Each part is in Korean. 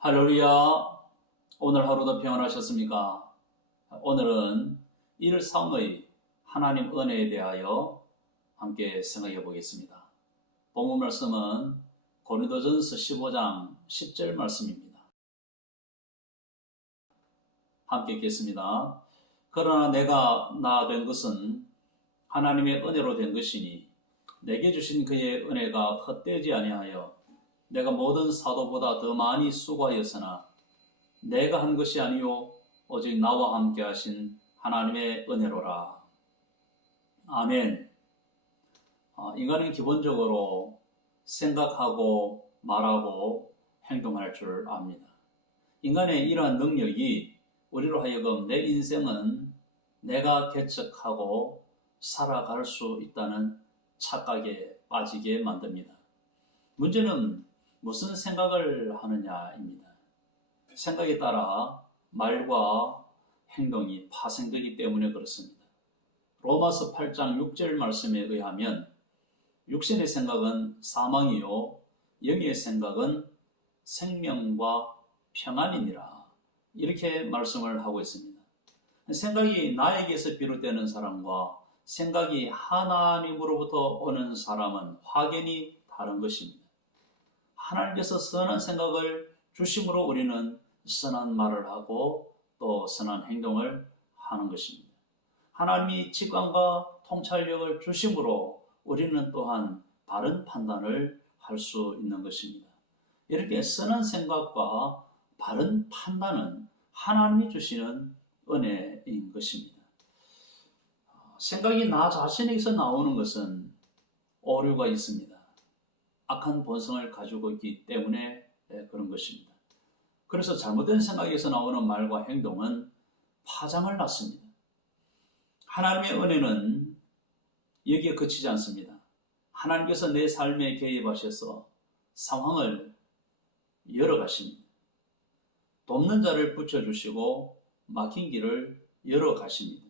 할렐루야. 오늘 하루도 평안하셨습니까? 오늘은 일상의 하나님 은혜에 대하여 함께 생각해 보겠습니다. 본문 말씀은 고린도전서 15장 10절 말씀입니다. 함께 읽겠습니다. 그러나 내가 나 된 것은 하나님의 은혜로 된 것이니 내게 주신 그의 은혜가 헛되지 아니하여 내가 모든 사도보다 더 많이 수고하였으나 내가 한 것이 아니요 오직 나와 함께 하신 하나님의 은혜로라. 아멘. 인간은 기본적으로 생각하고 말하고 행동할 줄 압니다. 인간의 이러한 능력이 우리로 하여금 내 인생은 내가 개척하고 살아갈 수 있다는 착각에 빠지게 만듭니다. 문제는 무슨 생각을 하느냐입니다. 생각에 따라 말과 행동이 파생되기 때문에 그렇습니다. 로마서 8장 6절 말씀에 의하면 육신의 생각은 사망이요 영의 생각은 생명과 평안이니라, 이렇게 말씀을 하고 있습니다. 생각이 나에게서 비롯되는 사람과 생각이 하나님으로부터 오는 사람은 확연히 다른 것입니다. 하나님께서 선한 생각을 주심으로 우리는 선한 말을 하고 또 선한 행동을 하는 것입니다. 하나님이 직관과 통찰력을 주심으로 우리는 또한 바른 판단을 할 수 있는 것입니다. 이렇게 선한 생각과 바른 판단은 하나님이 주시는 은혜인 것입니다. 생각이 나 자신에게서 나오는 것은 오류가 있습니다. 악한 본성을 가지고 있기 때문에 그런 것입니다. 그래서 잘못된 생각에서 나오는 말과 행동은 파장을 낳습니다. 하나님의 은혜는 여기에 그치지 않습니다. 하나님께서 내 삶에 개입하셔서 상황을 열어가십니다. 돕는 자를 붙여주시고 막힌 길을 열어가십니다.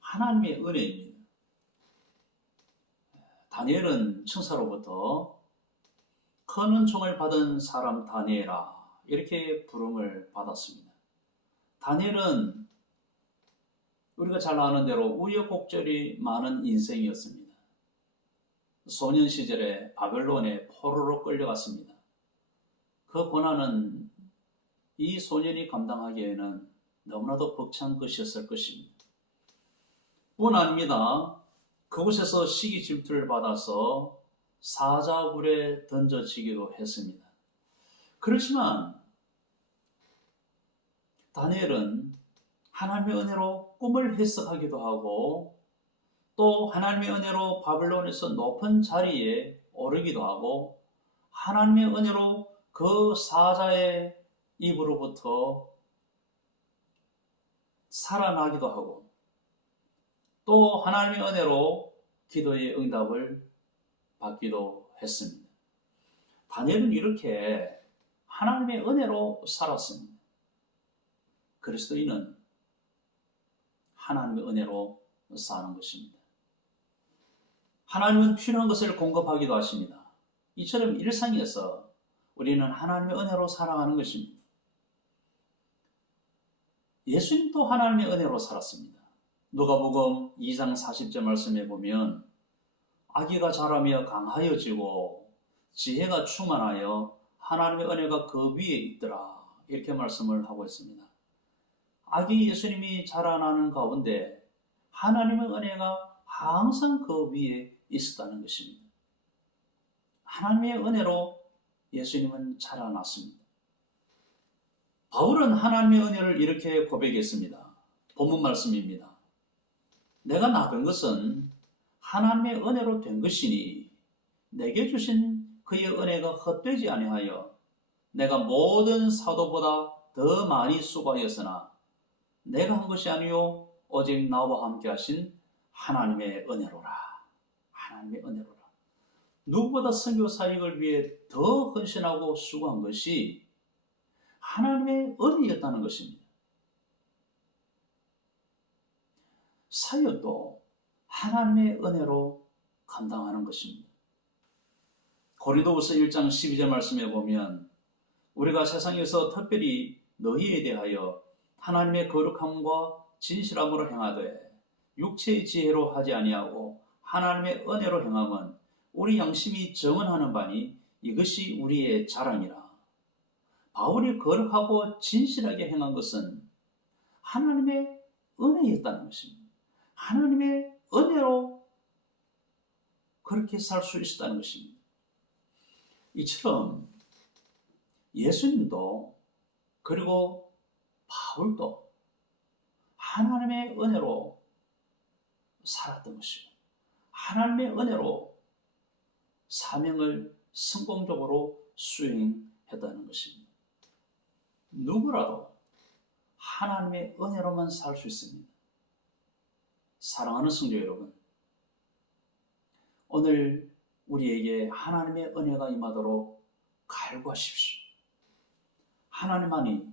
하나님의 은혜입니다. 다니엘은 천사로부터 큰 은총을 받은 사람 다니엘아, 이렇게 부름을 받았습니다. 다니엘은 우리가 잘 아는 대로 우여곡절이 많은 인생이었습니다. 소년 시절에 바벨론에 포로로 끌려갔습니다. 그 고난은 이 소년이 감당하기에는 너무나도 벅찬 것이었을 것입니다. 뿐 아닙니다. 그곳에서 시기 질투를 받아서 사자굴에 던져지기도 했습니다. 그렇지만 다니엘은 하나님의 은혜로 꿈을 해석하기도 하고 또 하나님의 은혜로 바벨론에서 높은 자리에 오르기도 하고 하나님의 은혜로 그 사자의 입으로부터 살아나기도 하고 또 하나님의 은혜로 기도의 응답을 받기도 했습니다. 다니엘은 이렇게 하나님의 은혜로 살았습니다. 그리스도인은 하나님의 은혜로 사는 것입니다. 하나님은 필요한 것을 공급하기도 하십니다. 이처럼 일상에서 우리는 하나님의 은혜로 살아가는 것입니다. 예수님도 하나님의 은혜로 살았습니다. 누가복음 2장 40절 말씀에 보면 아기가 자라며 강하여지고 지혜가 충만하여 하나님의 은혜가 그 위에 있더라, 이렇게 말씀을 하고 있습니다. 아기 예수님이 자라나는 가운데 하나님의 은혜가 항상 그 위에 있었다는 것입니다. 하나님의 은혜로 예수님은 자라났습니다. 바울은 하나님의 은혜를 이렇게 고백했습니다. 본문 말씀입니다. 내가 낳은 것은 하나님의 은혜로 된 것이니 내게 주신 그의 은혜가 헛되지 아니하여 내가 모든 사도보다 더 많이 수고하였으나 내가 한 것이 아니요 오직 나와 함께 하신 하나님의 은혜로라. 하나님의 은혜로라. 누구보다 선교 사역을 위해 더 헌신하고 수고한 것이 하나님의 은혜였다는 것입니다. 사역도 하나님의 은혜로 감당하는 것입니다. 고린도후서 1장 12절 말씀에 보면 우리가 세상에서 특별히 너희에 대하여 하나님의 거룩함과 진실함으로 행하되 육체의 지혜로 하지 아니하고 하나님의 은혜로 행함은 우리 양심이 정언하는 바니 이것이 우리의 자랑이라. 바울이 거룩하고 진실하게 행한 것은 하나님의 은혜였다는 것입니다. 하나님의 은혜로 그렇게 살 수 있었다는 것입니다. 이처럼 예수님도 그리고 바울도 하나님의 은혜로 살았던 것이고 하나님의 은혜로 사명을 성공적으로 수행했다는 것입니다. 누구라도 하나님의 은혜로만 살 수 있습니다. 사랑하는 성도 여러분, 오늘 우리에게 하나님의 은혜가 임하도록 갈구하십시오. 하나님만이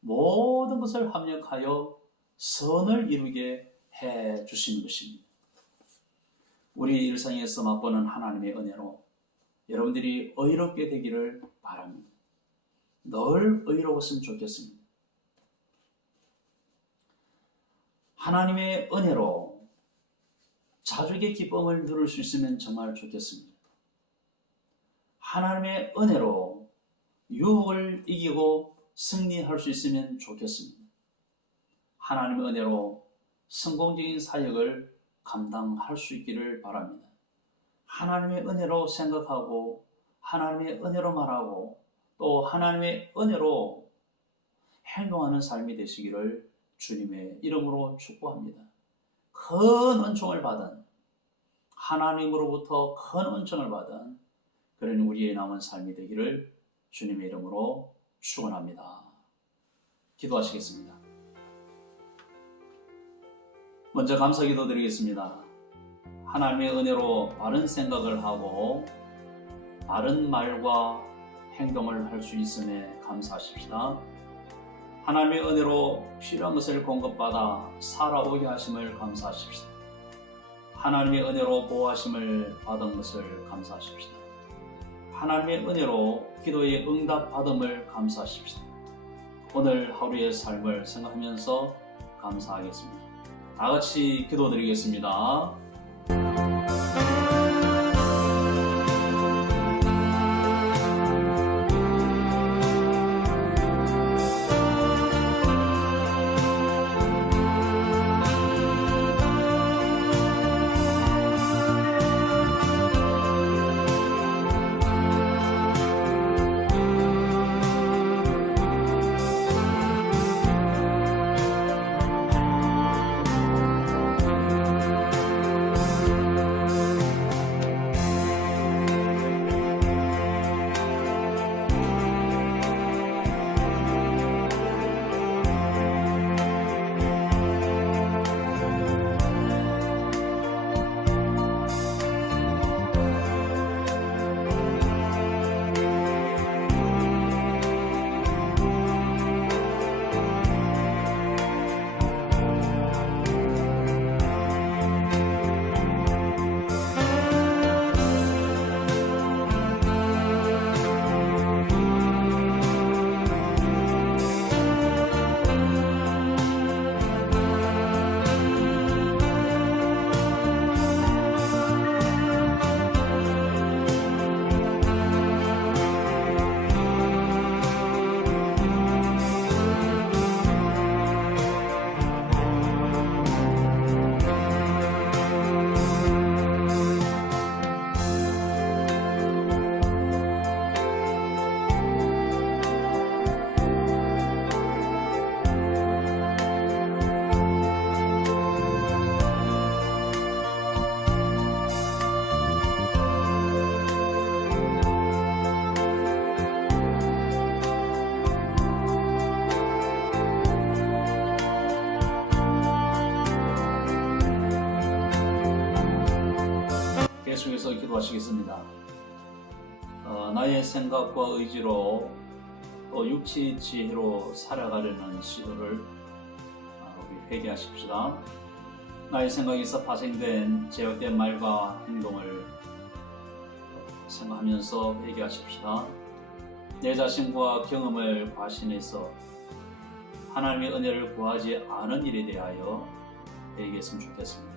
모든 것을 합력하여 선을 이루게 해 주시는 것입니다. 우리 일상에서 맛보는 하나님의 은혜로 여러분들이 의롭게 되기를 바랍니다. 늘 의로웠으면 좋겠습니다. 하나님의 은혜로 자족의 기쁨을 누릴 수 있으면 정말 좋겠습니다. 하나님의 은혜로 유혹을 이기고 승리할 수 있으면 좋겠습니다. 하나님의 은혜로 성공적인 사역을 감당할 수 있기를 바랍니다. 하나님의 은혜로 생각하고 하나님의 은혜로 말하고 또 하나님의 은혜로 행동하는 삶이 되시기를 주님의 이름으로 축복합니다. 큰 은총을 받은 하나님으로부터 큰 은총을 받은 그런 우리의 남은 삶이 되기를 주님의 이름으로 축원합니다. 기도하시겠습니다. 먼저 감사기도 드리겠습니다. 하나님의 은혜로 바른 생각을 하고 바른 말과 행동을 할 수 있음에 감사하십시다. 하나님의 은혜로 필요한 것을 공급받아 살아오게 하심을 감사하십시다. 하나님의 은혜로 보호하심을 받은 것을 감사하십시다. 하나님의 은혜로 기도에 응답받음을 감사하십시다. 오늘 하루의 삶을 생각하면서 감사하겠습니다. 다 같이 기도드리겠습니다. 계속해서 기도하시겠습니다. 나의 생각과 의지로 또 육체의 지혜로 살아가려는 시도를 우리 회개하십시다. 나의 생각에서 파생된 제약된 말과 행동을 생각하면서 회개하십시다. 내 자신과 경험을 과신해서 하나님의 은혜를 구하지 않은 일에 대하여 회개했으면 좋겠습니다.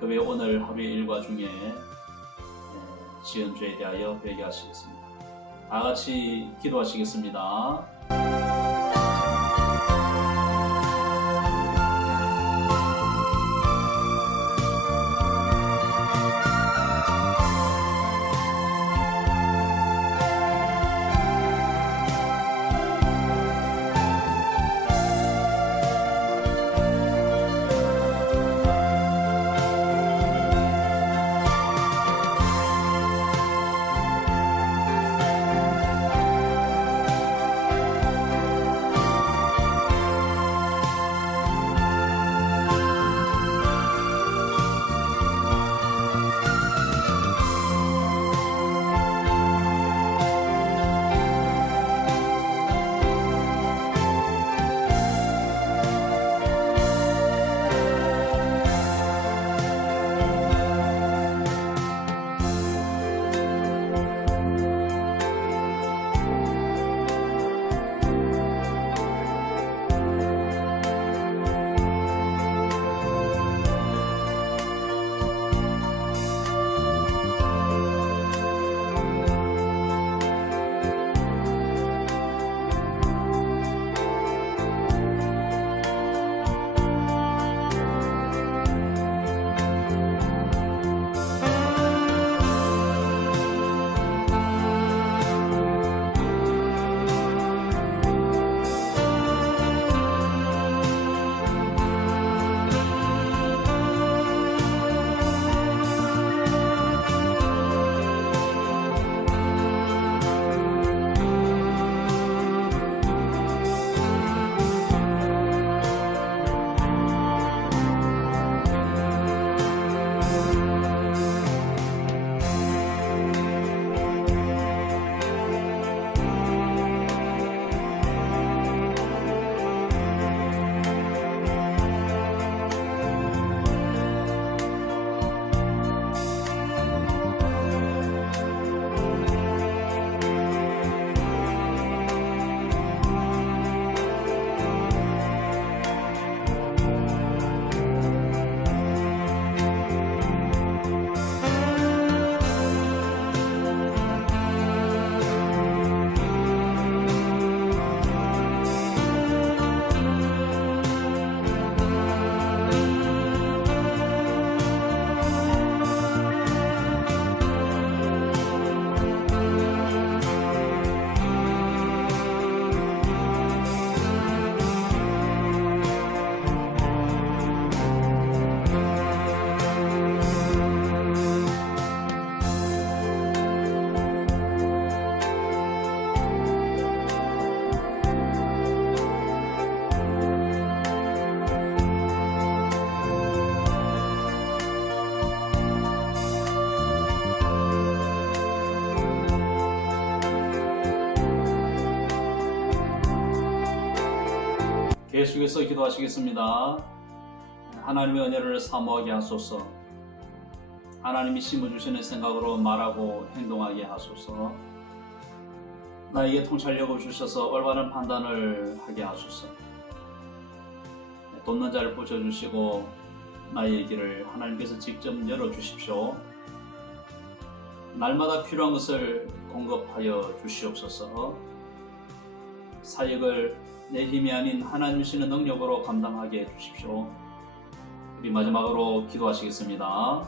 그 외에 오늘 하루의 일과 중에 지은 죄에 대하여 회개하시겠습니다. 다 같이 기도하시겠습니다. 계속해서 기도하시겠습니다. 하나님의 은혜를 사모하게 하소서. 하나님이 심어주시는 생각으로 말하고 행동하게 하소서. 나에게 통찰력을 주셔서 올바른 판단을 하게 하소서. 돕는 자를 붙여주시고 나의 길을 하나님께서 직접 열어주십시오. 날마다 필요한 것을 공급하여 주시옵소서. 사역을 내 힘이 아닌 하나님 주시는 능력으로 감당하게 해주십시오. 우리 마지막으로 기도하시겠습니다.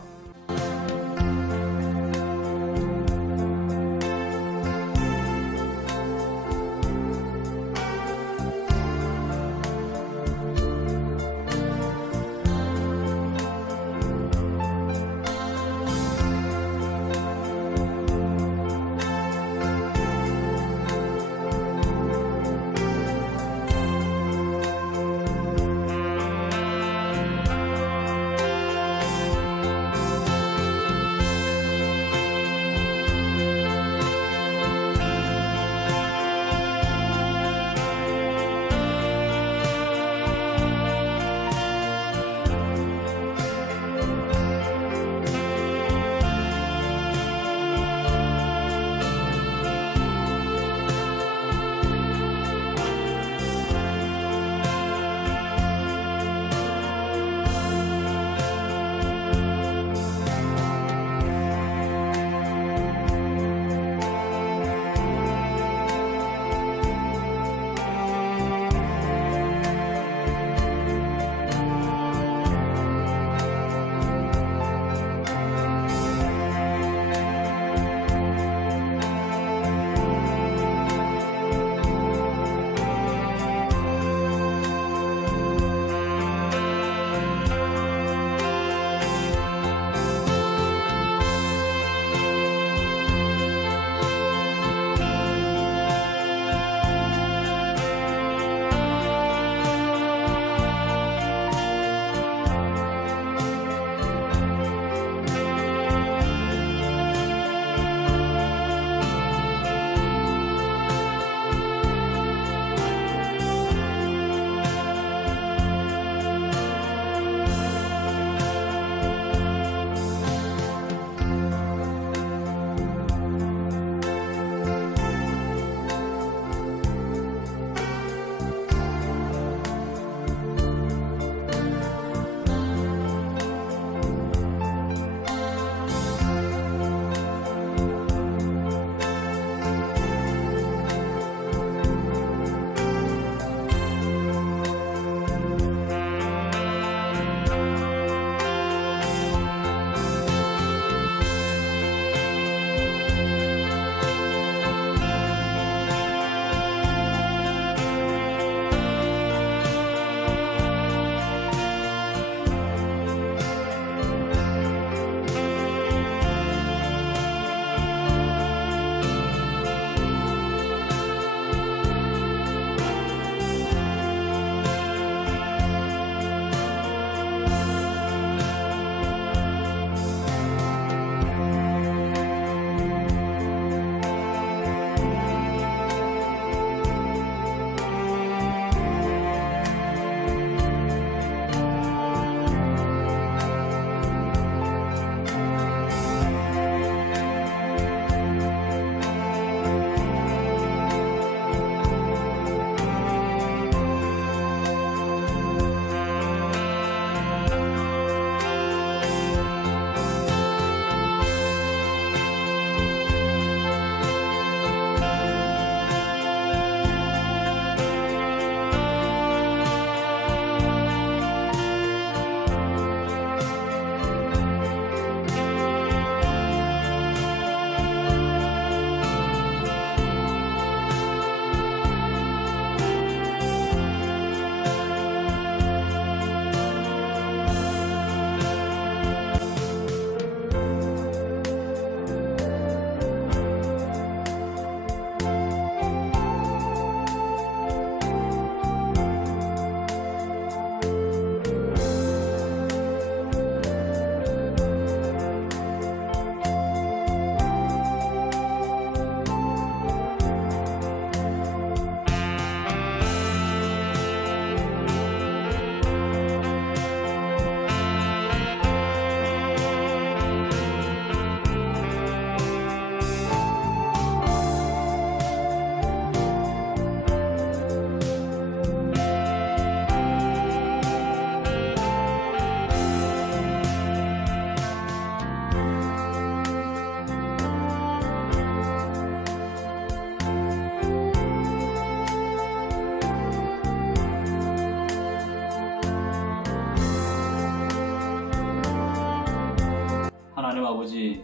아버지,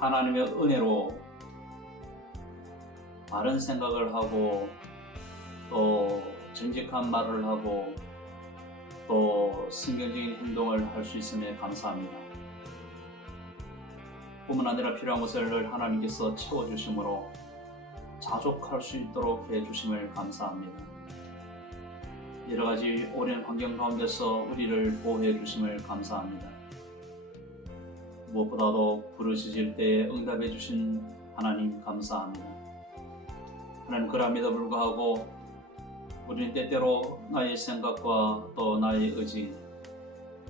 하나님의 은혜로 바른 생각을 하고 또 정직한 말을 하고 또 성경적인 행동을 할 수 있음에 감사합니다. 뿐만 아니라 필요한 것을 하나님께서 채워주심으로 자족할 수 있도록 해주심을 감사합니다. 여러가지 오랜 환경 가운데서 우리를 보호해 주심을 감사합니다. 무엇보다도 부르짖을 때에 응답해 주신 하나님 감사합니다. 하나님, 그럼에도 불구하고 우리는 때때로 나의 생각과 또 나의 의지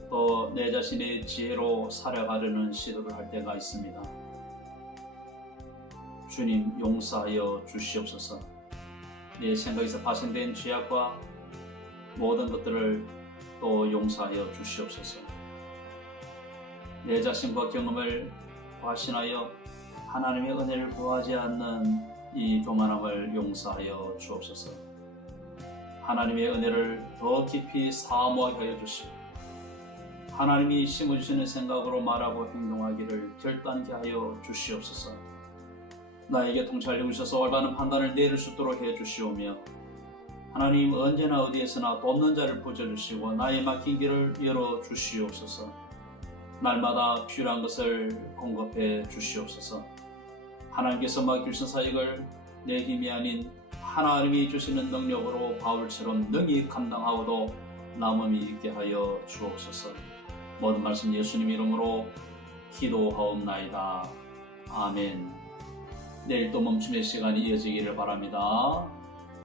또 내 자신의 지혜로 살아가려는 시도를 할 때가 있습니다. 주님, 용서하여 주시옵소서. 내 생각에서 파생된 죄악과 모든 것들을 또 용서하여 주시옵소서. 내 자신과 경험을 과신하여 하나님의 은혜를 구하지 않는 이 교만함을 용서하여 주옵소서. 하나님의 은혜를 더 깊이 사모하게 하여 주시고 하나님이 심어주시는 생각으로 말하고 행동하기를 결단케 하여 주시옵소서. 나에게 통찰 주셔서 올바른 판단을 내릴 수 있도록 해 주시오며 하나님, 언제나 어디에서나 돕는 자를 붙여주시고 나의 막힌 길을 열어주시옵소서. 날마다 필요한 것을 공급해 주시옵소서. 하나님께서 맡겨주신 사역을 내 힘이 아닌 하나님이 주시는 능력으로 바울처럼 능히 감당하고도 남음이 있게 하여 주옵소서. 모든 말씀 예수님 이름으로 기도하옵나이다. 아멘. 내일 또 멈춤의 시간이 이어지기를 바랍니다.